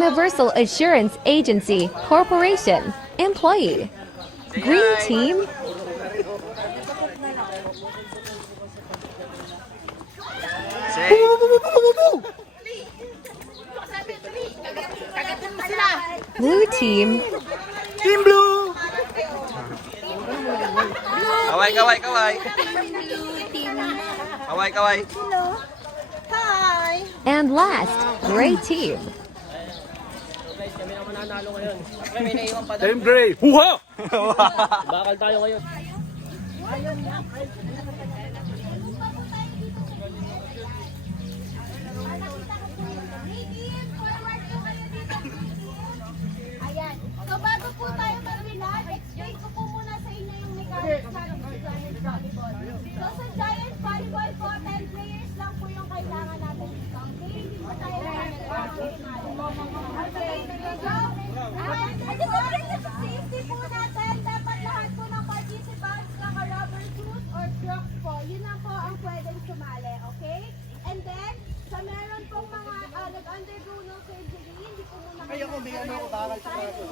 Universal Assurance Agency Corporation. Employee. Green team. Blue team. Team Blue! Kaway, kaway, kaway. Kaway, kaway. Hello. Hi. And last, gray team. Team Gray. Huha! Bakal tayo ngayon. Ayan. So bago po tayo mag-relax, explain ko po muna sa inyo yung mechanics natin sa Giant Volleyball. So sa Giant Volleyball po, 10 players lang po yung kailangan natin dito. Okay? Hindi po tayo okay? So, safety po natin, dapat lahat po ng participants naka-rubber shoes or crocs po. Yun na po ang pwedeng sumali. Okay? And then, sa meron pong mga nag-undergo ng surgery, hindi po muna kayo may ano ako bakal sa bago.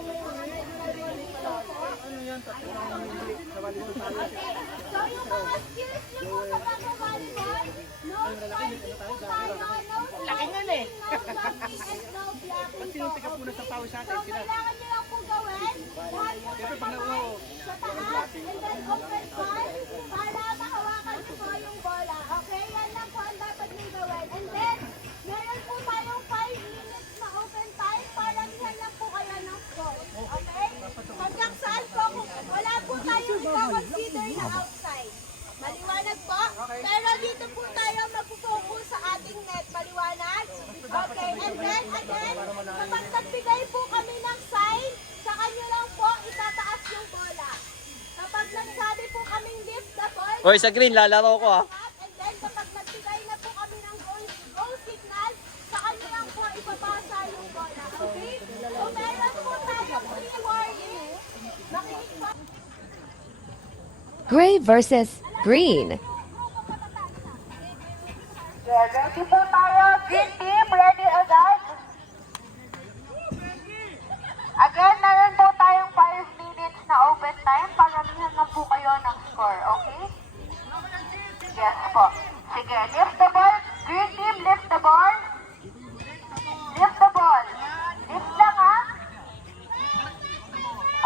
Okay, so yung mga skills nyo po sa pag-volleyball, no spiking po tayo, no sliding, no jumping, and no blocking po. So kailangan nyo lang po gawin, lahat po sa taas, and then open palm, para mahawakan nyo po yung bola. Okay, yan lang po ang dapat nyo gawin. And then, meron po tayong 5 minutes na open time, paramihan lang po kaya ng score. Okay? Hanggang saan po, wala po tayong i-consider na outside. Maliwanag po? Pero dito po tayo magpo-focus sa ating net. Maliwanag? Okay, and then again, kapag nagbigay po kami ng sign, sa kanyo lang po itataas yung bola. Kapag nagsabi po kaming lift the ball, Hoy, sa green, lalaro ko ah. and then kapag nagbigay na po kami ng go signal, sa kanyo lang po ipapasa yung bola. Okay? So meron po tayo 3 warnings. Makinig po. Gray versus green. Yeah, ready po tayo. Green team, ready agad? Again, meron po tayong 5 minutes na open time. Paramihan lang po kayo ng score, okay? Yes po. Sige, lift the ball. Green team, lift the ball. Lift the ball. Lift lang ha?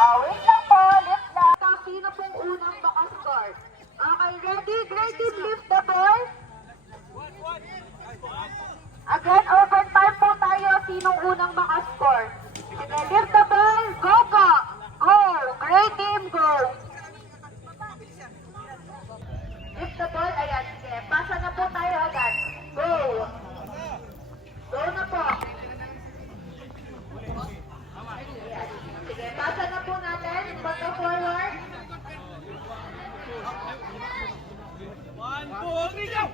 Wait lang po. Lift lang. So, sino pong unang makascore? Okay, ready? Green team, lift the ball. Again, open time po tayo. Sinong unang makascore? Sige, lift the ball. Go po. Go. Great team, go. Lift the ball. Ayan, sige. Pasa na po tayo agad. Go. Go na po. Ayan. Sige, pasa na po natin. Bato forward. 1, 2, 3, go!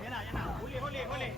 Yan na. Huli.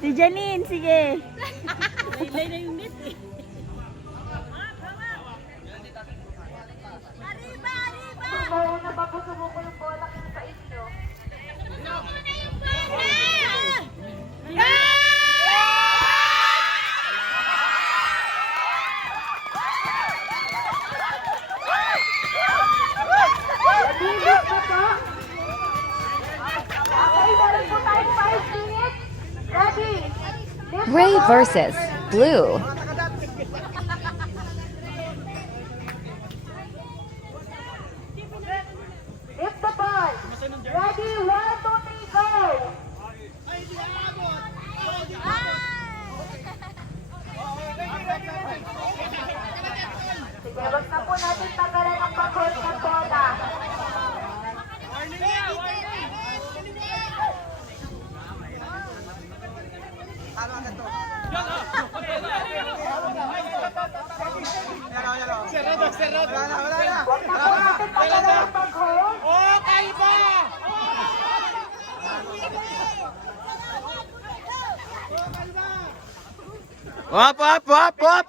Si Janine, sige. Gray versus blue. If the ball. Ready, 1, 2, 3, go! Sige, wag na po natin tagalan ang pag-hold ng bola. Wag na po natin tagalan ang pag-hold. Wap, wap, wap, wap!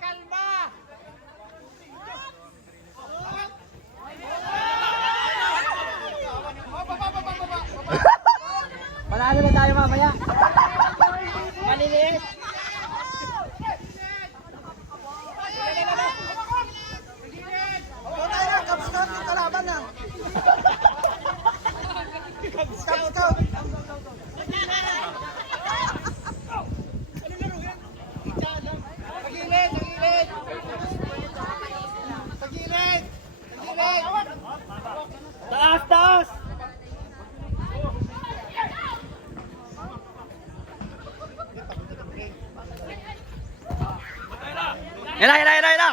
Panalo na tayo mamaya. Maliliit. Taas, taas! Ina, ina, ina, ina!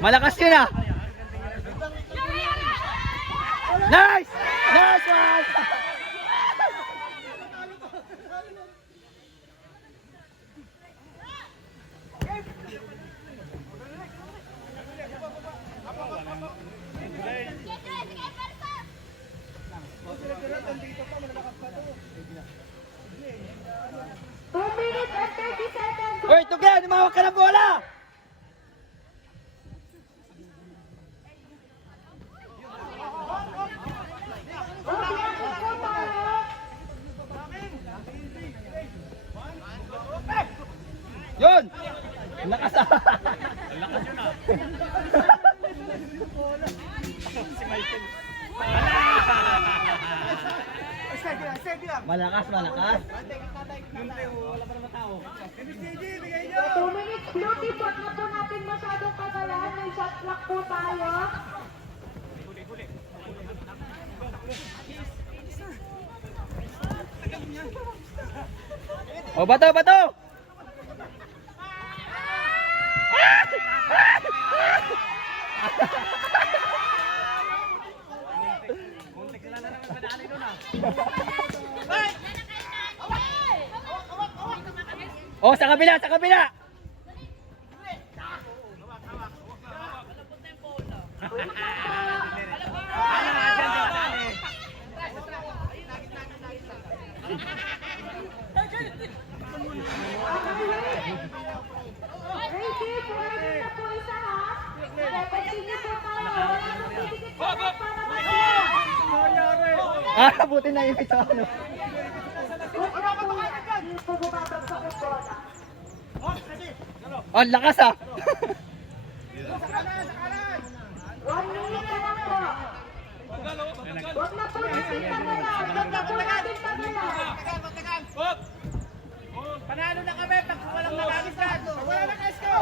Malakas yun ah! Nice! Nice one! Hoy, Tugen! Umawag ka ng bola! Yun! Lakas ah! Lakas yun ah! Si Michael. Malakas, malakas. 2 minutes beauty, wag na po natin masyadong kagalan. May shot clock po tayo. O, bato, bato! Oh, sa kabila, sa kabila! Ricky, pumili na po isa ha. Repetin niyo po tayo. Bibigyan po ng Ah, buti na yung ito. Ano? Oh, lakas ah! 1 minute na lang po. Huwag na po natin pagala. Huwag na po natin pagala. Panalo na kami pag walang nalalis ka. Wala na kasko.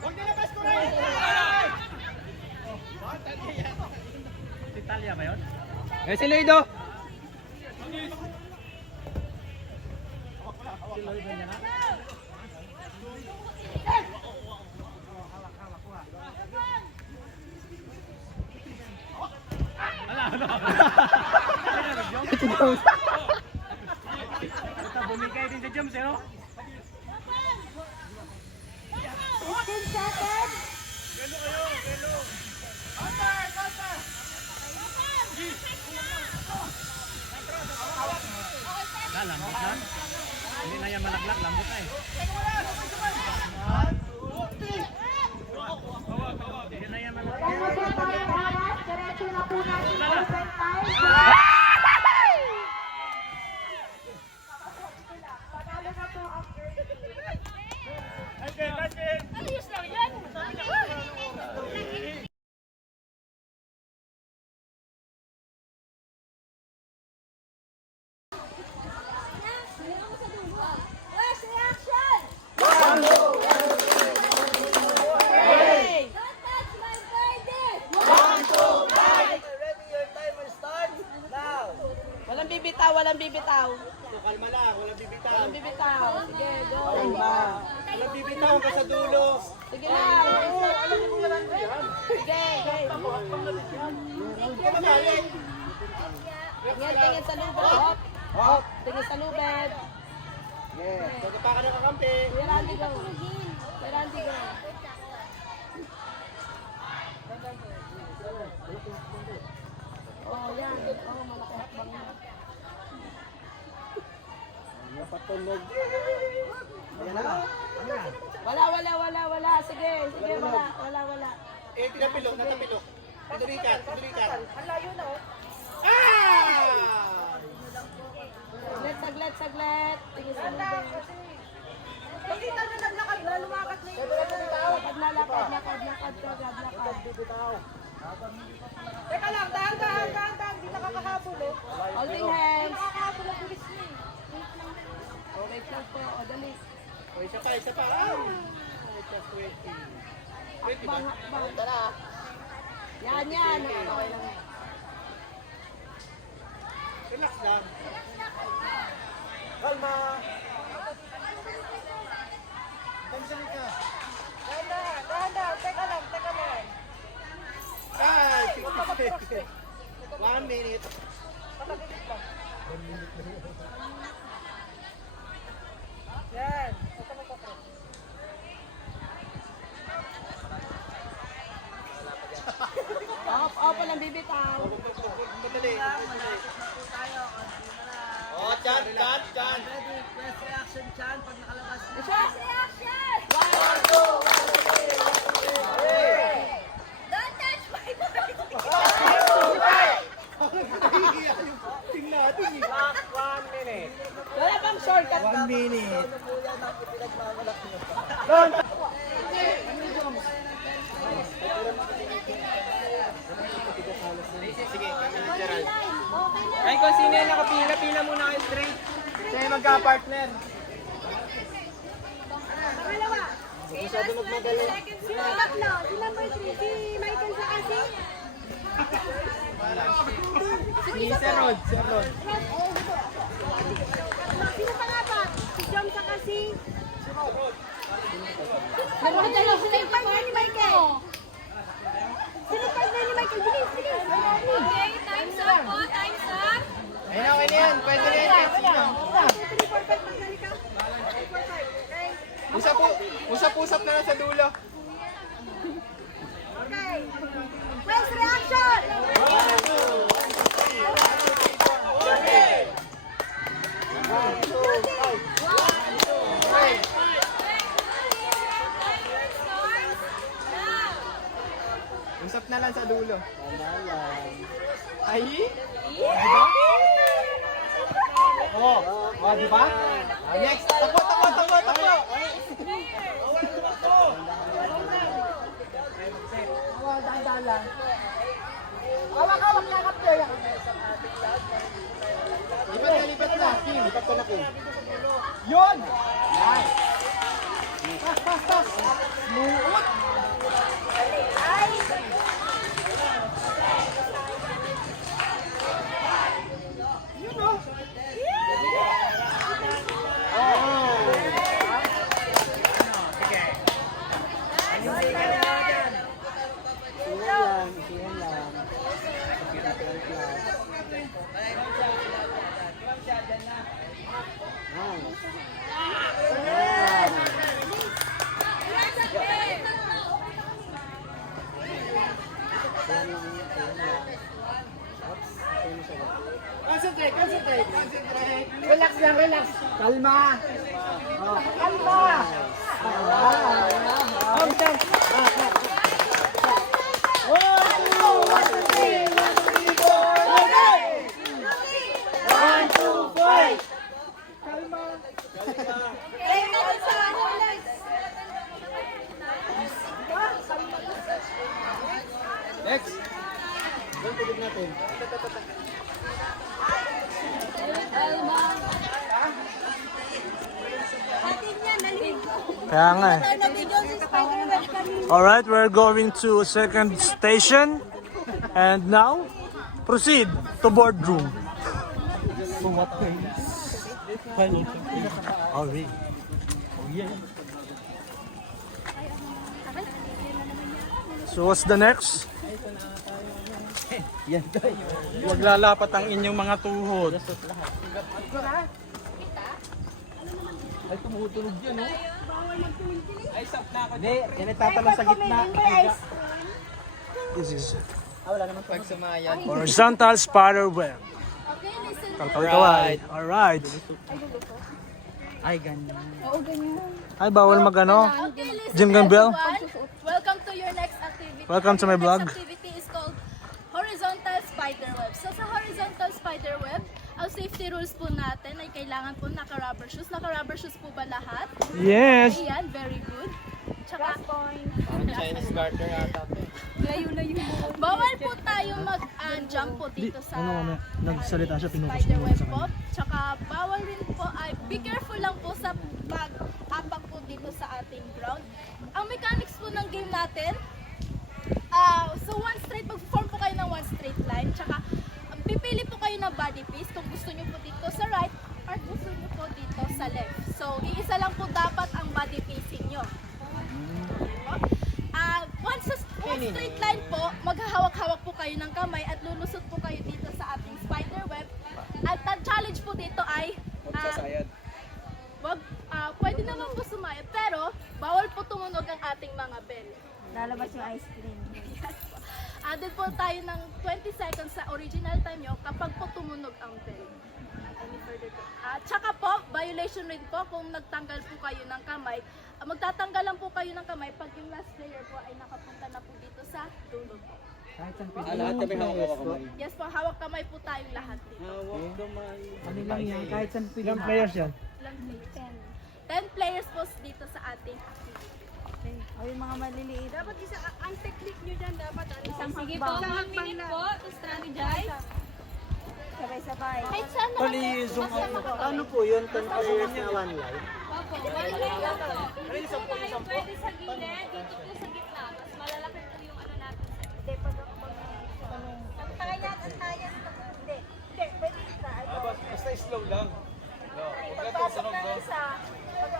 Huwag na kasko rin. Si Talia ba yun? Eh, si Lido! Bumigay din sa James, eh, no? 15 seconds. Lambot na. Hindi na yan malaglag, lambot na eh. Hindi na yan malaglag. Wala na po tayong oras. Diretso na po natin overtime. Panalo na po ang Ayos lang yan. Last reaction! Don't touch my birdie! Walang bibitaw, walang bibitaw. Kalma lang, walang bibitaw. Walang bibitaw. Sige, go. Walang bibitaw hanggang sa dulo. Sige na. Sige, okay. Tingin sa lubed. Hop. Hop! Tingin sa lubed. Yes. Pagka pa ka nakakampi. Kuya Randy, go. Kuya Randy, go. Oh, yan. Oh, malaki hakbang na. Napatunog. Ayan na. Wala. Sige, wala. Eh, tinapilok, natapilok. Tinurikat. Ang layo na, oh. Ah! Saglit. Tingin sa lubed. Nakita na naglakad na, lumakat na yun. Lakad. Teka lang, dahan. Di nakakahabol, oh. Holding hands. Nakakahabol ang bilis niya, eh. Wait lang po, o dali. O, isa pa. Ah! Just waiting. Hakbang. Tara. Yan. Okay lang. Relax lang. Kalma. Kamsali ka. Dahan. Teka lang. Ay, 1 minute. Yan. Off, walang bibitaw. Madali. Oh, chan. Isa. Don't touch my birdie! Tingnan natin eh. Wala pang shortcut. 1 minute. Sige, kami ni Gerald. Ay, kung sino yung nakapila, pila muna kayo straight. Siya yung magka-partner. Masyado magmadali. Sino ang tatlo? Si number 3, si Michael sa kasi? Si Sir Rod. Sino pangapat? Si John sa kasi? Meron ka dalaw Sino yung partner ni Michael? Sino yung partner ni Michael? Bilis! Okay, time's up po, time's up! Ayun, okay na yan. Pwede na yan. Wala. 1, 2, 3, 4, Usap-usap na lang sa dulo. Okay. Press reaction! Usap na lang sa dulo. Ay? Oh, di ba? Next, takbo. Hawak-hawak na kapter. Lipat na. Kim, lipat ka na, Kim. Yun! Nice. Pas. Smooth. Yun, oh. Concentrate. Relax lang, relax. Kalma. Kalma. Next. Yung tubig natin. Kaya nga eh. Alright, we're going to second station. And now, proceed to boardroom. So what place? Oh, really? Oh, yeah. So what's the next? Huwag lalapat ang inyong mga tuhod. Ay, tumutulog yan, oh. Ay, stop na ako. Hindi, yan ay tatalong sa gitna. This is Pag sumayan. horizontal spider web. Alright. Ay, ganyan. Ay, bawal mag-ano. Okay, listen Jingle bell. everyone. Welcome to your next activity. Welcome to my Your vlog. next activity is called horizontal spider web. So sa horizontal spider web, ang safety rules po natin ay kailangan po naka-rubber shoes. Naka-rubber shoes po ba lahat? Yes. Ayan, very good. Tsaka Chinese garter ata. bawal po tayo mag-jump po dito sa Nagsalita siya, spider web po. Tsaka bawal rin po ay be careful lang po sa pag-apak po dito sa ating ground. Ang mechanics po ng game natin, so mag-form po kayo ng one straight line. Tsaka pipili po kayo ng body piece kung gusto nyo po dito sa right or gusto nyo po dito sa left. So iisa lang po dapat ang body piecing nyo. Once straight line po, maghahawak-hawak po kayo ng kamay at lulusot po kayo dito sa ating spider web. At ang challenge po dito ay pwede naman po sumayad, pero bawal po tumunog ang ating mga bell. Lalabas yung ice cream. Yes po. Added po tayo ng 20 seconds sa original time nyo kapag po tumunog ang bell. Any further to? Tsaka po, violation rin po kung nagtanggal po kayo ng kamay. Magtatanggal lang po kayo ng kamay pag yung last player po ay nakapunta na po dito sa dulo po. Lahat kami hawak kamay. Yes po, hawak kamay po tayong lahat dito. Hawak kamay. Ano lang yan, kahit saan pwede. Ilang players yan? Ilang players? 10 players po dito sa ating activity. O yung mga maliliit. Dapat ang technique nyo dyan, dapat isang Sige hakbang. po, Isang minute po to strategize. Sabay-sabay. Kahit saan na Ano po yun? 10 players na one line? Opo, one line lang po. Dito tayo pwede sa gilid, dito po sa gitna. Mas malalaki po yung ano natin. Basta slow lang. Pagpasok ng isa, pag